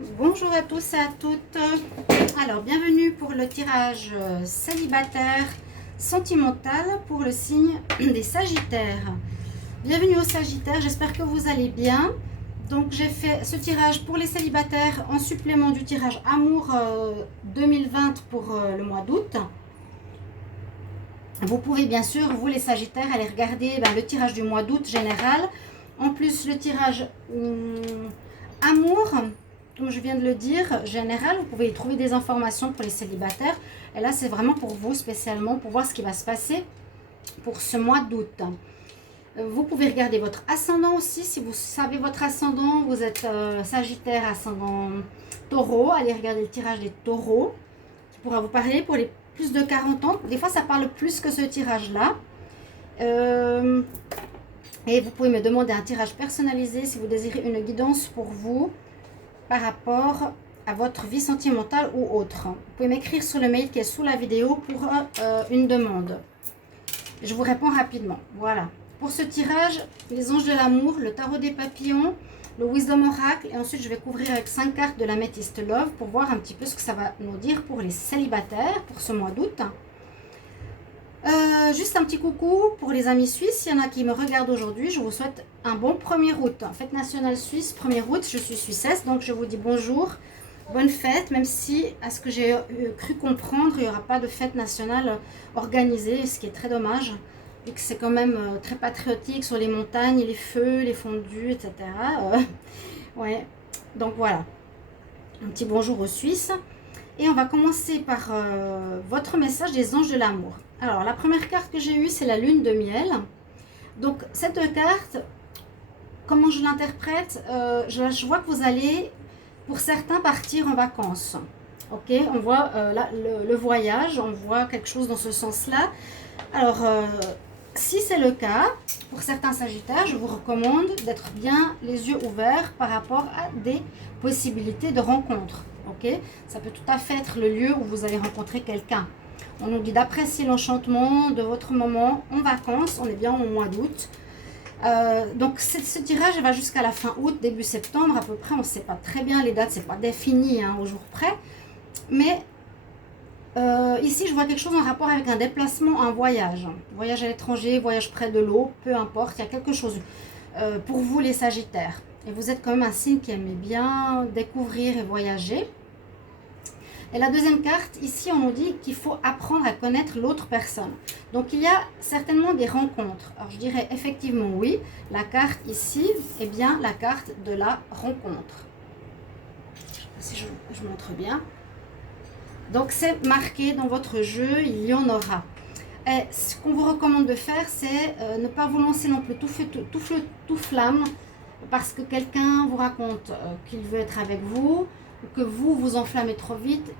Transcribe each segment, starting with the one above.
Bonjour à tous et à toutes. Alors, bienvenue pour le tirage célibataire sentimental pour le signe des Sagittaires. Bienvenue aux Sagittaires, j'espère que vous allez bien. Donc, j'ai fait ce tirage pour les célibataires en supplément du tirage Amour 2020 pour le mois d'août. Vous pouvez bien sûr, vous les Sagittaires, aller regarder le tirage du mois d'août général. En plus, le tirage Amour, comme je viens de le dire, général, vous pouvez y trouver des informations pour les célibataires. Et là, c'est vraiment pour vous spécialement, pour voir ce qui va se passer pour ce mois d'août. Vous pouvez regarder votre ascendant aussi. Si vous savez votre ascendant, vous êtes Sagittaire, ascendant Taureau. Allez regarder le tirage des Taureaux, qui pourra vous parler pour les plus de 40 ans. Des fois, ça parle plus que ce tirage-là. Et vous pouvez me demander un tirage personnalisé si vous désirez une guidance pour vous par rapport à votre vie sentimentale ou autre. Vous pouvez m'écrire sur le mail qui est sous la vidéo pour une demande. Je vous réponds rapidement. Voilà. Pour ce tirage, les anges de l'amour, le tarot des papillons, le Wisdom Oracle, et ensuite je vais couvrir avec 5 cartes de l'Améthyste Love pour voir un petit peu ce que ça va nous dire pour les célibataires pour ce mois d'août. Juste un petit coucou pour les amis suisses, il y en a qui me regardent aujourd'hui, je vous souhaite un bon 1er août, fête nationale suisse, 1er août, je suis suissesse, donc je vous dis bonjour, bonne fête, même si à ce que j'ai cru comprendre, il n'y aura pas de fête nationale organisée, ce qui est très dommage, vu que c'est quand même très patriotique sur les montagnes, les feux, les fondus, etc. Ouais, donc voilà, un petit bonjour aux Suisses. Et on va commencer par votre message des anges de l'amour. Alors, la première carte que j'ai eue, c'est la lune de miel. Donc, cette carte, comment je l'interprète, je vois que vous allez, pour certains, partir en vacances. Ok, on voit là, le voyage, on voit quelque chose dans ce sens-là. Alors, si c'est le cas, pour certains Sagittaires, je vous recommande d'être bien les yeux ouverts par rapport à des possibilités de rencontre. Ok, ça peut tout à fait être le lieu où vous allez rencontrer quelqu'un. On nous dit d'apprécier l'enchantement de votre moment en vacances. On est bien au mois d'août. Donc ce tirage va jusqu'à la fin août, début septembre à peu près. On ne sait pas très bien les dates, c'est pas défini au jour près. Mais ici, je vois quelque chose en rapport avec un déplacement, un voyage. Voyage à l'étranger, voyage près de l'eau, peu importe. Il y a quelque chose pour vous les Sagittaires. Et vous êtes quand même un signe qui aime bien découvrir et voyager. Et la deuxième carte, ici, on nous dit qu'il faut apprendre à connaître l'autre personne. Donc, il y a certainement des rencontres. Alors, je dirais effectivement oui. La carte ici est bien la carte de la rencontre. Si je montre bien. Donc, c'est marqué dans votre jeu, il y en aura. Et ce qu'on vous recommande de faire, c'est ne pas vous lancer non plus tout flamme parce que quelqu'un vous raconte qu'il veut être avec vous, ou que vous vous enflammez trop vite.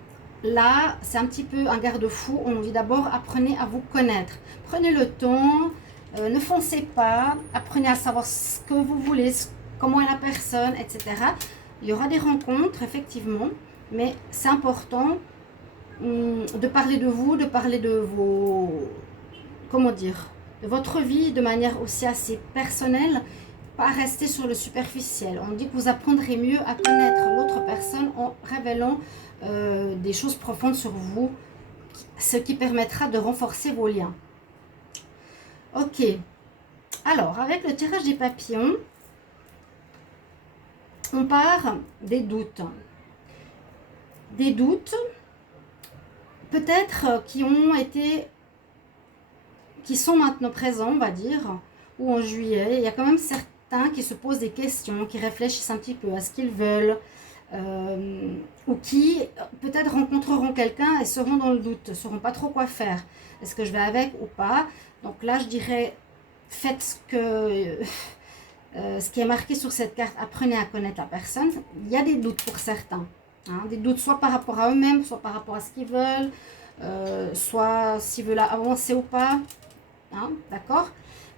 Là, c'est un petit peu un garde-fou. On nous dit d'abord, apprenez à vous connaître. Prenez le temps, ne foncez pas, apprenez à savoir ce que vous voulez, comment est la personne, etc. Il y aura des rencontres, effectivement, mais c'est important de parler de vous, de parler de vos, comment dire, de votre vie de manière aussi assez personnelle, pas rester sur le superficiel. On dit que vous apprendrez mieux à connaître l'autre personne en révélant des choses profondes sur vous, ce qui permettra de renforcer vos liens. Ok, alors avec le tirage des papillons, on part des doutes. Des doutes, peut-être qui sont maintenant présents, on va dire, ou en juillet. Il y a quand même certains qui se posent des questions, qui réfléchissent un petit peu à ce qu'ils veulent, ou qui peut-être rencontreront quelqu'un et seront dans le doute, ne sauront pas trop quoi faire. Est-ce que je vais avec ou pas? Donc là, je dirais, faites ce qui est marqué sur cette carte, apprenez à connaître la personne. Il y a des doutes pour certains. Des doutes soit par rapport à eux-mêmes, soit par rapport à ce qu'ils veulent, soit s'ils veulent avancer ou pas. D'accord?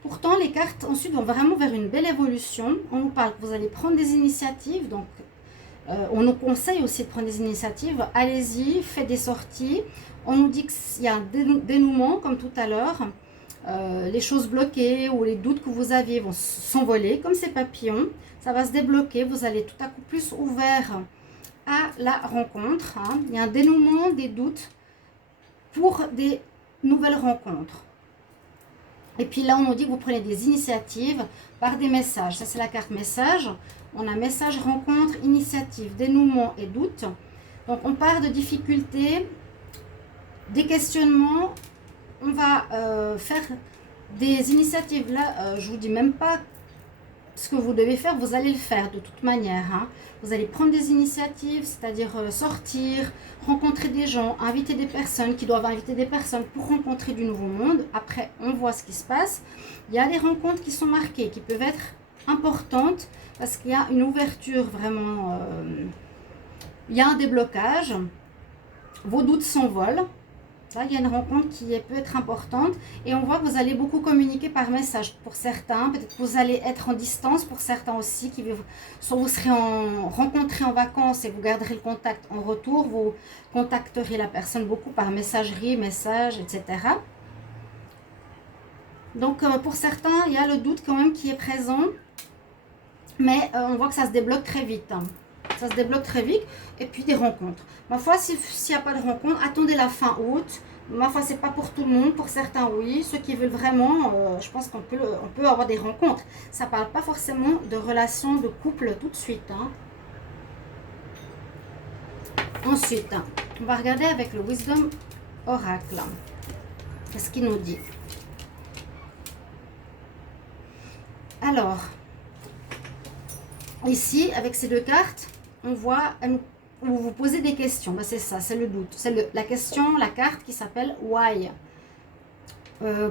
Pourtant, les cartes ensuite vont vraiment vers une belle évolution. On nous parle que vous allez prendre des initiatives, donc on nous conseille aussi de prendre des initiatives. Allez-y, faites des sorties. On nous dit qu'il y a un dénouement, comme tout à l'heure. Les choses bloquées ou les doutes que vous aviez vont s'envoler, comme ces papillons. Ça va se débloquer. Vous allez tout à coup plus ouvert à la rencontre. Hein. Il y a un dénouement des doutes pour des nouvelles rencontres. Et puis là, on nous dit que vous prenez des initiatives par des messages. Ça, c'est la carte message. On a message, rencontre, initiative, dénouement et doute. Donc, on part de difficultés, des questionnements. On va faire des initiatives. Là, je vous dis même pas ce que vous devez faire. Vous allez le faire de toute manière. Hein. Vous allez prendre des initiatives, c'est-à-dire sortir, rencontrer des gens, inviter des personnes qui doivent inviter des personnes pour rencontrer du nouveau monde. Après, on voit ce qui se passe. Il y a des rencontres qui sont marquées, qui peuvent être importantes parce qu'il y a une ouverture vraiment. Il y a un déblocage. Vos doutes s'envolent. Là, il y a une rencontre qui peut être importante et on voit que vous allez beaucoup communiquer par message pour certains. Peut-être que vous allez être en distance pour certains aussi. Soit vous serez rencontrés en vacances et vous garderez le contact en retour. Vous contacterez la personne beaucoup par messagerie, message, etc. Donc, pour certains, il y a le doute quand même qui est présent. Mais on voit que ça se débloque très vite. Hein. Ça se débloque très vite. Et puis des rencontres. Ma foi, s'il n'y a pas de rencontre, attendez la fin août. Ma foi, c'est pas pour tout le monde. Pour certains, oui. Ceux qui veulent vraiment, je pense qu'on peut avoir des rencontres. Ça ne parle pas forcément de relations de couple tout de suite. Hein. Ensuite, on va regarder avec le Wisdom Oracle. Qu'est-ce qu'il nous dit? Alors, ici, avec ces deux cartes, on voit, vous vous posez des questions. Ben, c'est ça, c'est le doute. C'est la question, la carte qui s'appelle Why.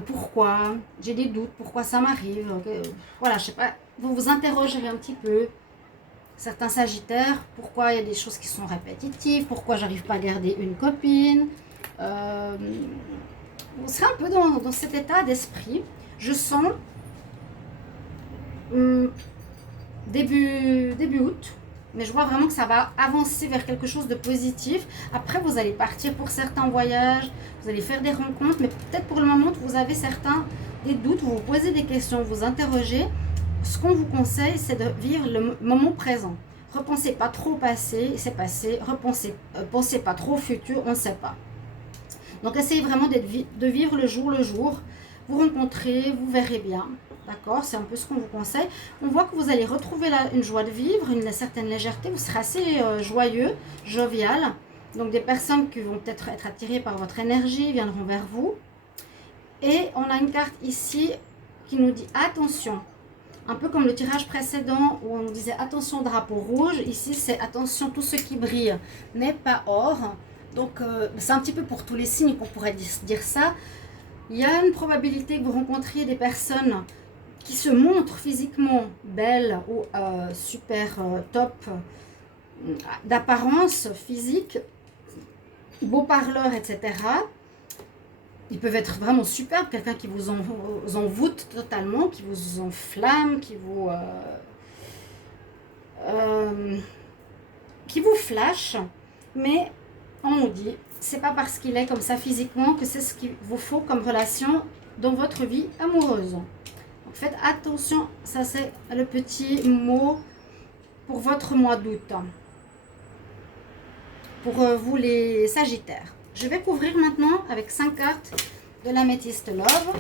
Pourquoi? J'ai des doutes. Pourquoi ça m'arrive? Voilà, je sais pas. Vous vous interrogerez un petit peu. Certains sagittaires, pourquoi il y a des choses qui sont répétitives? Pourquoi j'arrive pas à garder une copine? Vous serez un peu dans cet état d'esprit. Je sens début août. Mais je vois vraiment que ça va avancer vers quelque chose de positif. Après, vous allez partir pour certains voyages, vous allez faire des rencontres, mais peut-être pour le moment, vous avez des doutes, vous vous posez des questions, vous interrogez. Ce qu'on vous conseille, c'est de vivre le moment présent. Repensez pas trop au passé, c'est passé. Pensez pas trop au futur, on ne sait pas. Donc, essayez vraiment de vivre le jour. Vous rencontrez, vous verrez bien. D'accord, c'est un peu ce qu'on vous conseille. On voit que vous allez retrouver une joie de vivre, une certaine légèreté. Vous serez assez joyeux, jovial. Donc des personnes qui vont peut-être être attirées par votre énergie viendront vers vous. Et on a une carte ici qui nous dit attention. Un peu comme le tirage précédent où on disait attention drapeau rouge. Ici c'est attention tout ce qui brille n'est pas or. Donc c'est un petit peu pour tous les signes qu'on pourrait dire ça. Il y a une probabilité que vous rencontriez des personnes qui se montrent physiquement belles ou super top d'apparence physique, beaux parleurs, etc. Ils peuvent être vraiment superbes, quelqu'un qui vous envoûte totalement, qui vous enflamme, qui vous flash, mais on nous dit, c'est pas parce qu'il est comme ça physiquement que c'est ce qu'il vous faut comme relation dans votre vie amoureuse. Donc faites attention, ça c'est le petit mot pour votre mois d'août. Pour vous les sagittaires. Je vais couvrir maintenant avec 5 cartes de l'Améthyste Love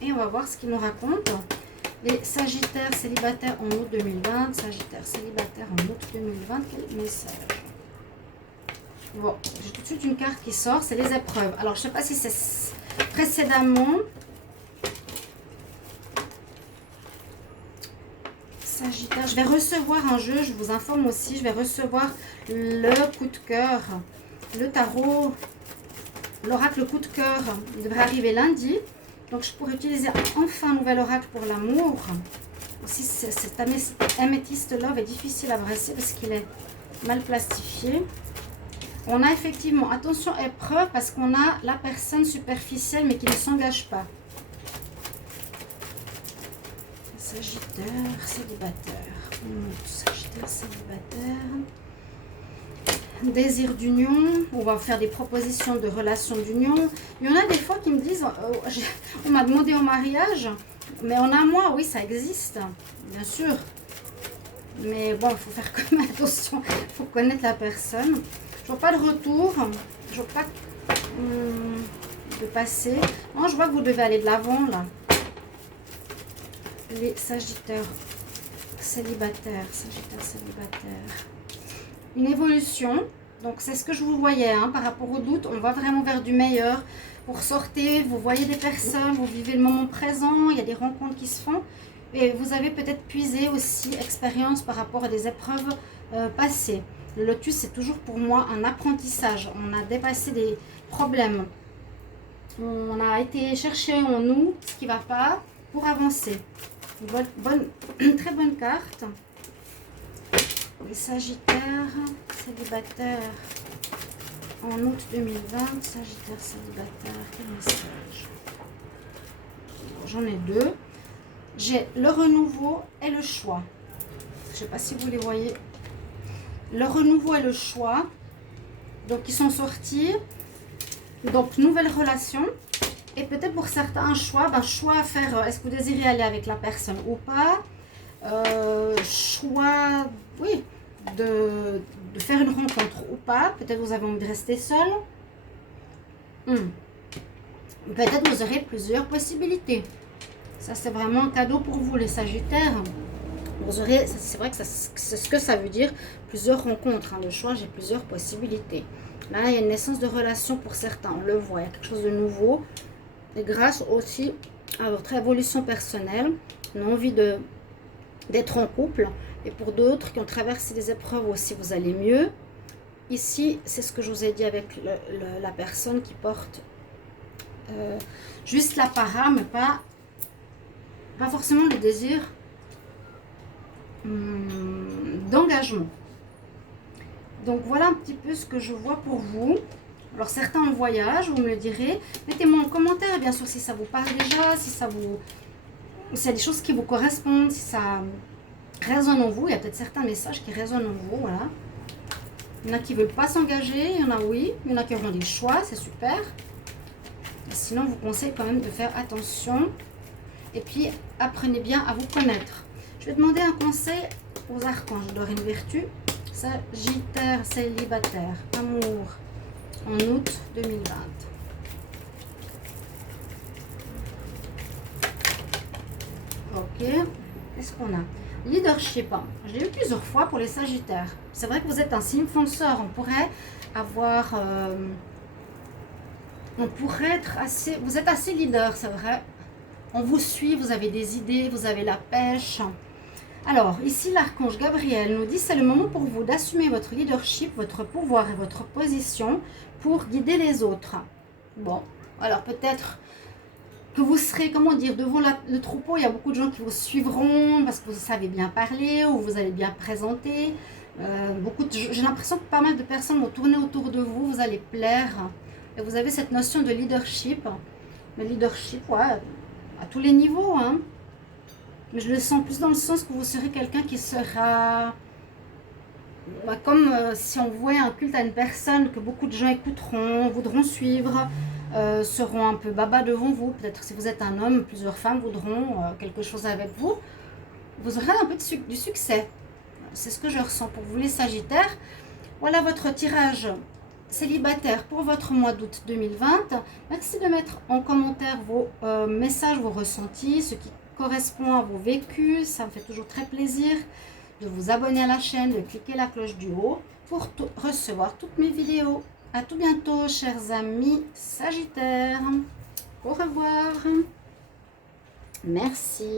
et on va voir ce qu'il nous raconte. Les sagittaires célibataires en août 2020, sagittaires célibataires en août 2020, quel message? Bon, j'ai tout de suite une carte qui sort, c'est les épreuves. Alors, je ne sais pas si c'est précédemment. Sagittaire, je vais recevoir un jeu, je vous informe aussi, je vais recevoir le coup de cœur, le tarot, l'oracle coup de cœur. Il devrait arriver lundi. Donc, je pourrais utiliser enfin un nouvel oracle pour l'amour. Aussi, cet Améthyste Love est difficile à brasser parce qu'il est mal plastifié. On a effectivement, attention épreuve, parce qu'on a la personne superficielle mais qui ne s'engage pas. Sagittaire, célibataire. Sagittaire, célibataire. Désir d'union. On va faire des propositions de relations d'union. Il y en a des fois qui me disent, on m'a demandé en mariage, mais en un mois, oui, ça existe, bien sûr. Mais bon, il faut faire quand même attention. Il faut connaître la personne. Je vois pas de retour. Je vois pas de passer. Non, je vois que vous devez aller de l'avant là. Les Sagittaires célibataires. Sagittaires célibataires. Une évolution. Donc, c'est ce que je vous voyais hein, par rapport au doute. On va vraiment vers du meilleur. Vous ressortez, vous voyez des personnes, vous vivez le moment présent. Il y a des rencontres qui se font. Et vous avez peut-être puisé aussi expérience par rapport à des épreuves passées. Le lotus, c'est toujours pour moi un apprentissage. On a dépassé des problèmes. On a été chercher en nous ce qui ne va pas pour avancer. Une très bonne carte. Les Sagittaires célibataires en août 2020. Sagittaire célibataire, quel message? J'en ai deux. J'ai le renouveau et le choix. Je ne sais pas si vous les voyez. Le renouveau et le choix. Donc, ils sont sortis. Donc, nouvelle relation. Et peut-être pour certains, un choix. Choix à faire. Est-ce que vous désirez aller avec la personne ou pas? Choix, oui, de faire une rencontre ou pas. Peut-être vous avez envie de rester seul. Peut-être vous aurez plusieurs possibilités. Ça, c'est vraiment un cadeau pour vous, les Sagittaires. Vous aurez, c'est vrai que c'est ce que ça veut dire, plusieurs rencontres. Hein, le choix, j'ai plusieurs possibilités. Là, il y a une naissance de relation pour certains, on le voit, il y a quelque chose de nouveau. Et grâce aussi à votre évolution personnelle, une envie d'être en couple. Et pour d'autres qui ont traversé des épreuves aussi, vous allez mieux. Ici, c'est ce que je vous ai dit avec la personne qui porte juste l'apparat, mais pas forcément le désir d'engagement. Donc voilà un petit peu ce que je vois pour vous. Alors certains en voyage, vous me le direz. Mettez-moi en commentaire bien sûr si ça vous parle déjà, si y a des choses qui vous correspondent, si ça résonne en vous. Il y a peut-être certains messages qui résonnent en vous, voilà. Il y en a qui ne veulent pas s'engager, il y en a oui, il y en a qui auront des choix, c'est super. Et sinon, je vous conseille quand même de faire attention. Et puis, apprenez bien à vous connaître. Je vais demander un conseil aux archanges d'or une vertu. Sagittaire célibataire, amour, en août 2020. Ok, qu'est-ce qu'on a? Leadership, je l'ai eu plusieurs fois pour les Sagittaires. C'est vrai que vous êtes un signe fonceur. On pourrait avoir... on pourrait être assez... Vous êtes assez leader, c'est vrai. On vous suit, vous avez des idées, vous avez la pêche. Alors, ici, l'archange Gabriel nous dit c'est le moment pour vous d'assumer votre leadership, votre pouvoir et votre position pour guider les autres. Bon, alors peut-être que vous serez, comment dire, devant le troupeau, il y a beaucoup de gens qui vous suivront parce que vous savez bien parler ou vous allez bien présenter. J'ai l'impression que pas mal de personnes vont tourner autour de vous, vous allez plaire. Et vous avez cette notion de leadership. Le leadership, ouais, à tous les niveaux, hein. Mais je le sens plus dans le sens que vous serez quelqu'un qui sera... comme si on voyait un culte à une personne que beaucoup de gens écouteront, voudront suivre, seront un peu baba devant vous. Peut-être si vous êtes un homme, plusieurs femmes voudront quelque chose avec vous. Vous aurez un peu du succès. C'est ce que je ressens pour vous les Sagittaires. Voilà votre tirage célibataire pour votre mois d'août 2020. Merci de mettre en commentaire vos messages, vos ressentis, ce qui correspond à vos vécus. Ça me fait toujours très plaisir de vous abonner à la chaîne, de cliquer la cloche du haut pour recevoir toutes mes vidéos. À tout bientôt, chers amis Sagittaires. Au revoir. Merci.